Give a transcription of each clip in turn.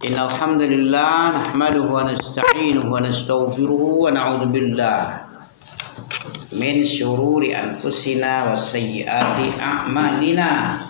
Innal hamdalillah nahmaduhu wa nasta'inuhu wa nastaghfiruhu wa na'udzu billah min syururi anfusina wa sayyiati a'malina.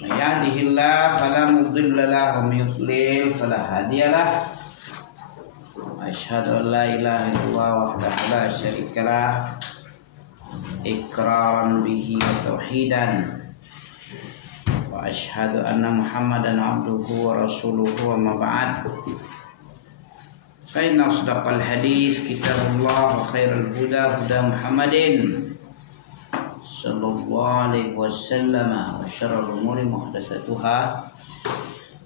May yahdihillahu fala mudilla lahu wa may yudlil fala hadiyalah. Asyhadu an la ilaha illallah wahdahu la syarikalah iqraran bihi wa tauhidan. Wa asyhadu anna Muhammadan abduhu wa rasuluhu wa ma ba'd. Fa inna asdaqal hadis kitabullah wa khairal huda huda Muhammadin sallallahu alaihi wasallam wa syarrul umuri muhdatsatuha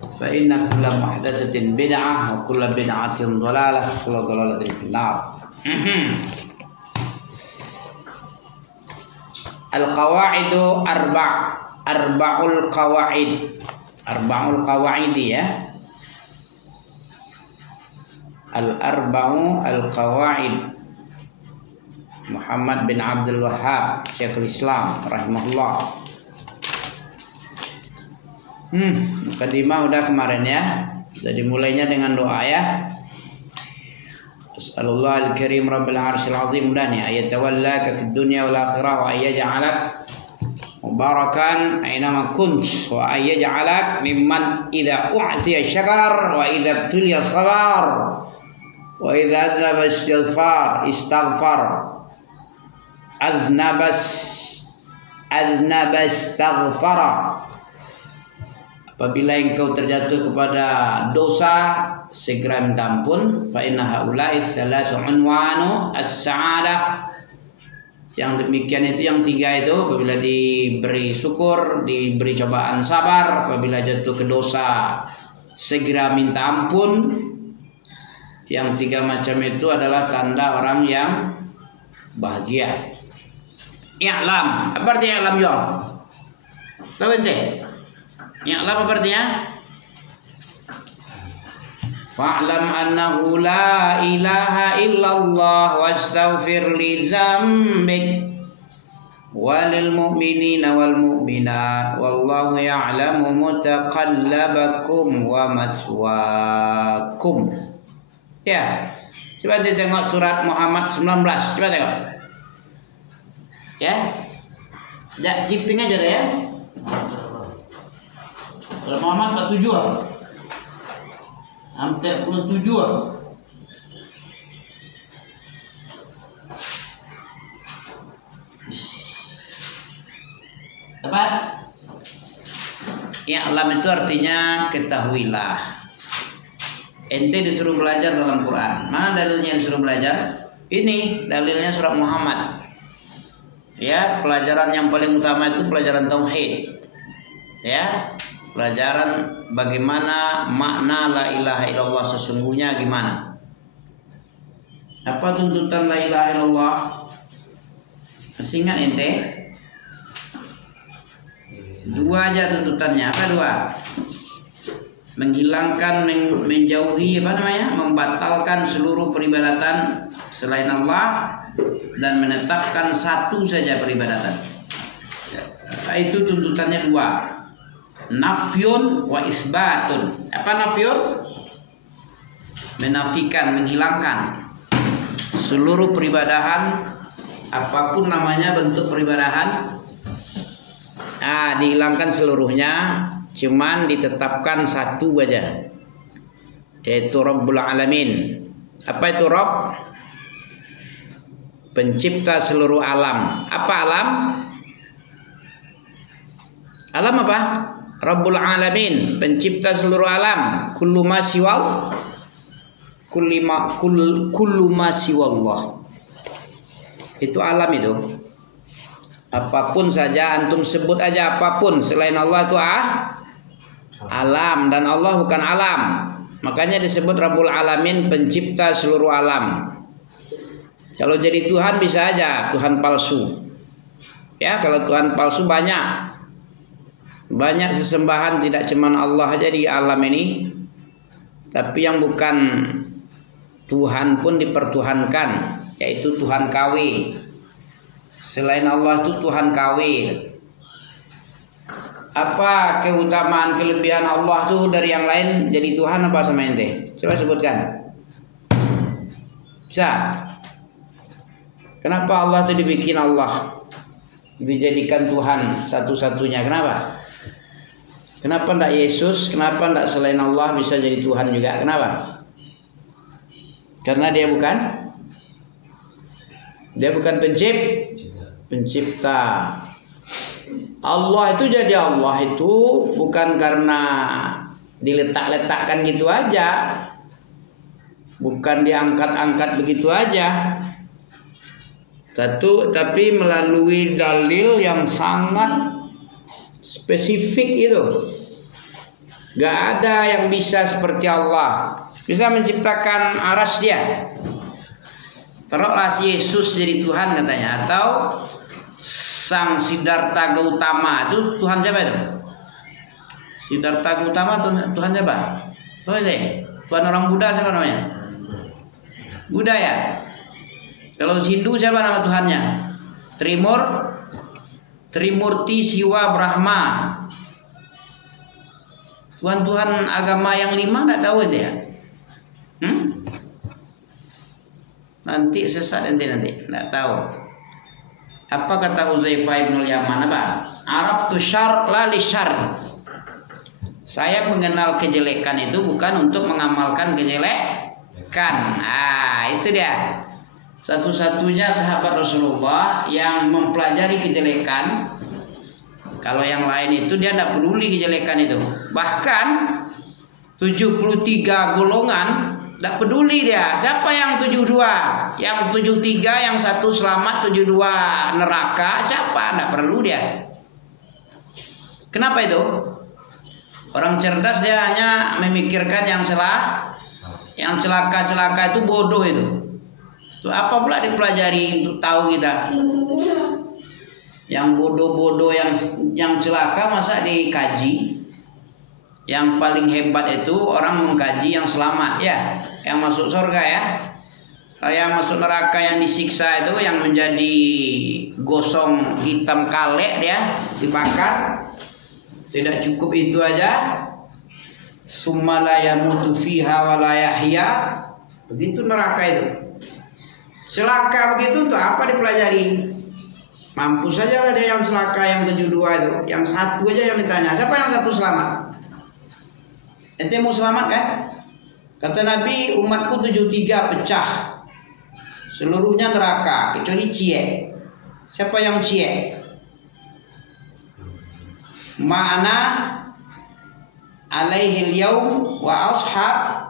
fa inna kulla muhdatsatin bid'ah wa kulla bid'atin dhalalah wa kulla dhalalatin finnar. Al-qawaidu arba'ul qawaid ya. Al-arba'u al-qawaid Muhammad bin Abdul Wahhab Syekhul Islam rahimahullah. Mukadimah udah kemarin ya. Jadi mulainya dengan doa ya. As'alullah al-karim rabbil arsyil azim, udah nih ayat tawallaka fid dunya wal akhirah wa ayyaj'alak mubarakan ainama kunt wa ayyaj'alak mimman idza u'tiya syakar wa idza tuliya sabar wa idza adnaba istaghfar aznaba istaghfara. Apabila engkau terjatuh kepada dosa, segera minta ampun. Fa inna haula'i salasu unwanu as-sa'adah. Yang demikian itu, yang tiga itu, apabila diberi syukur, diberi cobaan sabar, apabila jatuh ke dosa segera minta ampun. Yang tiga macam itu adalah tanda orang yang bahagia. I'lam, apa artinya i'lam yo? Tahu ente? I'lam apa artinya? Fa'lam annahu la ilaha illallah wastaghfir li dzambik walil mu'minina wal mu'minat wallahu ya'lamu mutaqallabakum wa maswaakum. Ya. Coba tengok surat Muhammad 19. Coba tengok. Ya. Jak jiping aja deh ya. Surat Muhammad 47. Hampir 47. Tepat? I'lam itu artinya ketahuilah. Ente disuruh belajar dalam Quran. Mana dalilnya yang disuruh belajar? Ini dalilnya surat Muhammad. Ya, pelajaran yang paling utama itu pelajaran tauhid. Ya, pelajaran bagaimana makna la ilaha illallah sesungguhnya gimana. Apa tuntutan la ilaha illallah? Masih ingat ente? Dua aja tuntutannya. Apa dua? Menghilangkan, menjauhi, membatalkan seluruh peribadatan selain Allah dan menetapkan satu saja peribadatan. Itu tuntutannya dua. Nafyun wa isbatun. Apa nafyun? Menafikan, menghilangkan seluruh peribadahan, apapun namanya bentuk peribadahan, dihilangkan seluruhnya, cuman ditetapkan satu saja, yaitu Rabbul Alamin. Apa itu Rabb? Pencipta seluruh alam. Apa alam? Alam apa? Rabbul Alamin, pencipta seluruh alam. Kullu ma siwal, kullu ma siwallah. Itu alam itu. Apapun saja antum sebut aja, apapun selain Allah itu alam, dan Allah bukan alam. Makanya disebut Rabbul Alamin, pencipta seluruh alam. Kalau jadi Tuhan bisa aja Tuhan palsu. Ya, kalau Tuhan palsu banyak sesembahan, tidak cuma Allah aja di alam ini, tapi yang bukan Tuhan pun dipertuhankan, yaitu Tuhan KW. Selain Allah itu Tuhan KW. Apa keutamaan kelebihan Allah tuh dari yang lain jadi Tuhan apa sama ente? Coba sebutkan. Bisa? Kenapa Allah itu dibikin Allah? Dijadikan Tuhan satu-satunya. Kenapa? Kenapa tidak Yesus? Kenapa tidak selain Allah bisa jadi Tuhan juga? Kenapa? Karena dia bukan pencipta. Allah itu jadi Allah itu bukan karena diletak-letakkan gitu aja. Bukan diangkat-angkat begitu aja. Tapi melalui dalil yang sangat spesifik itu. Gak ada yang bisa seperti Allah. Bisa menciptakan aras dia. Taruhlah Yesus jadi Tuhan katanya. Atau Sang Siddhartha Gautama itu Tuhan siapa itu? Siddhartha Gautama Tuhan siapa? Tuhan orang Buddha siapa namanya? Buddha ya. Kalau Hindu siapa nama Tuhannya? Trimurti Siwa Brahma. Tuhan-Tuhan agama yang 5 nggak tahu itu ya? Nanti sesat nanti nggak tahu. Apa kata Huzaifah bin Yaman? Apa? Araf tu syar la li syar. Saya mengenal kejelekan itu bukan untuk mengamalkan kejelekan. Itu dia. Satu-satunya sahabat Rasulullah yang mempelajari kejelekan. Kalau yang lain itu dia tidak peduli kejelekan itu. Bahkan 73 golongan tidak peduli dia. Siapa yang 72? Yang 73, yang satu selamat, 72 neraka. Siapa? Tidak perlu dia. Kenapa itu? Orang cerdas dia hanya memikirkan yang salah. Yang celaka-celaka itu bodoh itu. Itu apa pula dipelajari untuk tahu kita? Yang bodoh-bodoh yang celaka masa dikaji? Yang paling hebat itu orang mengkaji yang selamat ya, yang masuk surga ya. Yang masuk neraka yang disiksa itu yang menjadi gosong hitam kalek dia dibakar. Tidak cukup itu aja. Summa la yamutu fiha wa la yahya. Begitu neraka itu. Celaka begitu untuk apa dipelajari? Mampus saja lah dia yang celaka yang 72 itu. Yang satu aja yang ditanya. Siapa yang satu selamat? Ente mau selamat kan? Kata Nabi, umatku 73 pecah. Seluruhnya neraka kecuali Cie. Siapa yang Cie? Ma'ana alaihil yaum wa ashab.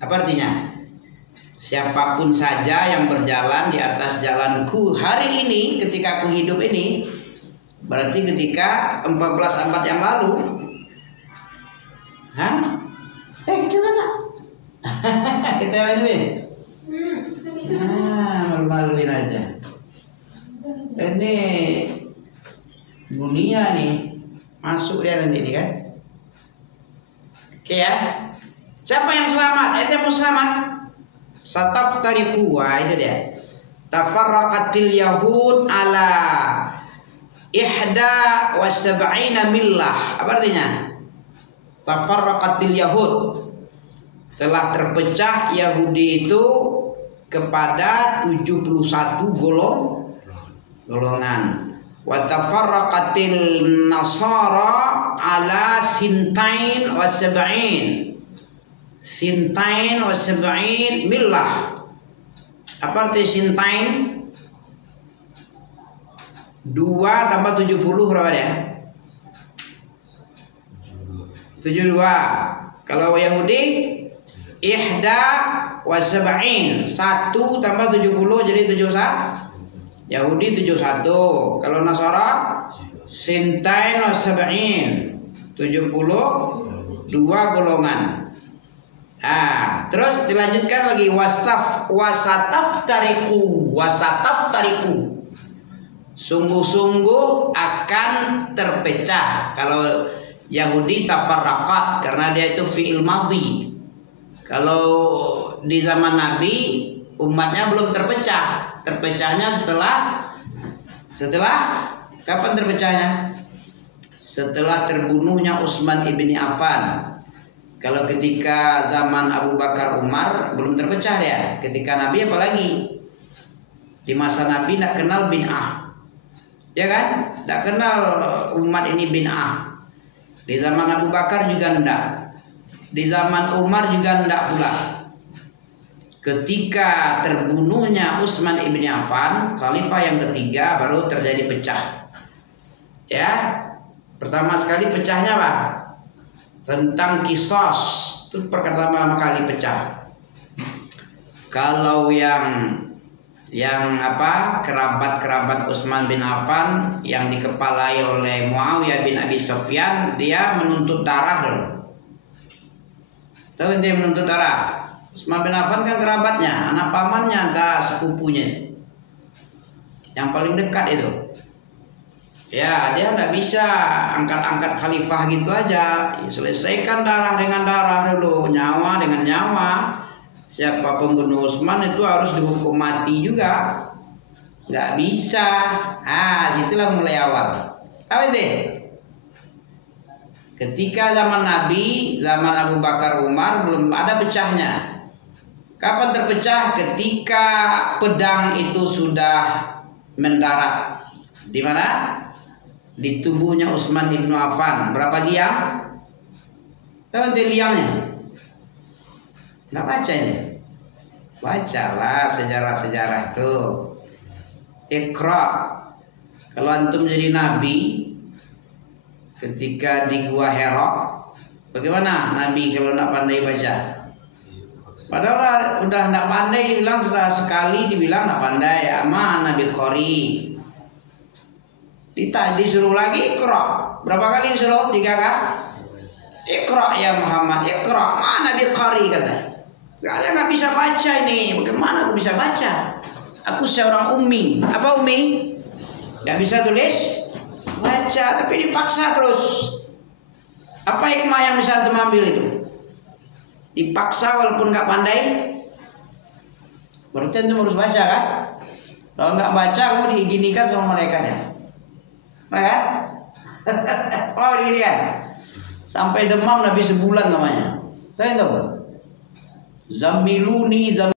Apa artinya? Siapapun saja yang berjalan di atas jalanku hari ini, ketika aku hidup ini, berarti ketika 14 abad yang lalu. Kecil nak? Kita main. Malu-maluin aja. Ini dunia nih, masuk dia nanti ini kan. Oke ya. Siapa yang selamat? Ente mau selamat? Sataftariqu, itu dia. Tafarraqatil yahud ala 71 millah. Apa artinya? Tafarraqatil yahud, telah terpecah Yahudi itu kepada 71 golongan. Wa tafarraqatil nasara ala 72 millah. Apa arti sintain? 2 tambah 70 berapa dia? 72. Kalau Yahudi ihda wa sab'in, 1 tambah 70 jadi 71. Yahudi 71. Kalau Nasara sintain wa sab'in, 72 golongan. Terus dilanjutkan lagi wasataf tariku. Sungguh-sungguh akan terpecah. Kalau Yahudi tafarraqat karena dia itu fi'il madhi. Kalau di zaman Nabi umatnya belum terpecah. Terpecahnya setelah kapan terpecahnya? setelah terbunuhnya Utsman ibni Affan. Kalau ketika zaman Abu Bakar Umar belum terpecah ya. Ketika Nabi apalagi di masa Nabi tidak kenal bid'ah, ya kan? Tidak kenal umat ini bid'ah. Di zaman Abu Bakar juga tidak. Di zaman Umar juga tidak pula. Ketika terbunuhnya Utsman ibni Affan, khalifah yang ketiga, baru terjadi pecah. Ya, pertama sekali pecahnya apa? Tentang kisos, itu pertama kali pecah. Kalau yang kerabat Utsman bin Affan yang dikepalai oleh Muawiyah bin Abi Sufyan, dia menuntut darah dulu. Tahu dia menuntut darah? Utsman bin Affan kan kerabatnya, anak pamannya, entah sepupunya, yang paling dekat itu. Ya, dia nggak bisa angkat-angkat khalifah gitu aja. Ya, selesaikan darah dengan darah dulu, nyawa dengan nyawa. Siapa pembunuh Utsman itu harus dihukum mati juga. Nggak bisa. Itulah mulai awal. Apa itu? Ketika zaman Nabi, zaman Abu Bakar Umar belum ada pecahnya. Kapan terpecah? Ketika pedang itu sudah mendarat. Di mana? Di tubuhnya Utsman ibnu Affan. Berapa liang? Tahu liangnya? Nggak baca ini? Bacalah sejarah-sejarah itu. Iqra. Kalau antum jadi nabi ketika di Gua Hira, bagaimana Nabi kalau nak pandai baca? Padahal udah nak pandai, dibilang sudah sekali dibilang nak pandai. Ama Nabi Qori. Disuruh lagi Iqra. Berapa kali disuruh? 3 kali. Iqra ya Muhammad, Iqra. Mana Nabi Qori kata. Kalian nggak bisa baca ini. Bagaimana aku bisa baca? Aku seorang ummi. Apa ummi? Nggak bisa tulis, baca, tapi dipaksa terus. Apa hikmah yang bisa antum ambil itu? Dipaksa walaupun nggak pandai. Berarti antum harus baca kan? Kalau nggak baca, kamu diizinikan sama malaikatnya. Kan? Oh ini dia. Sampai demam Nabi sebulan namanya. Tahu? Zamiluni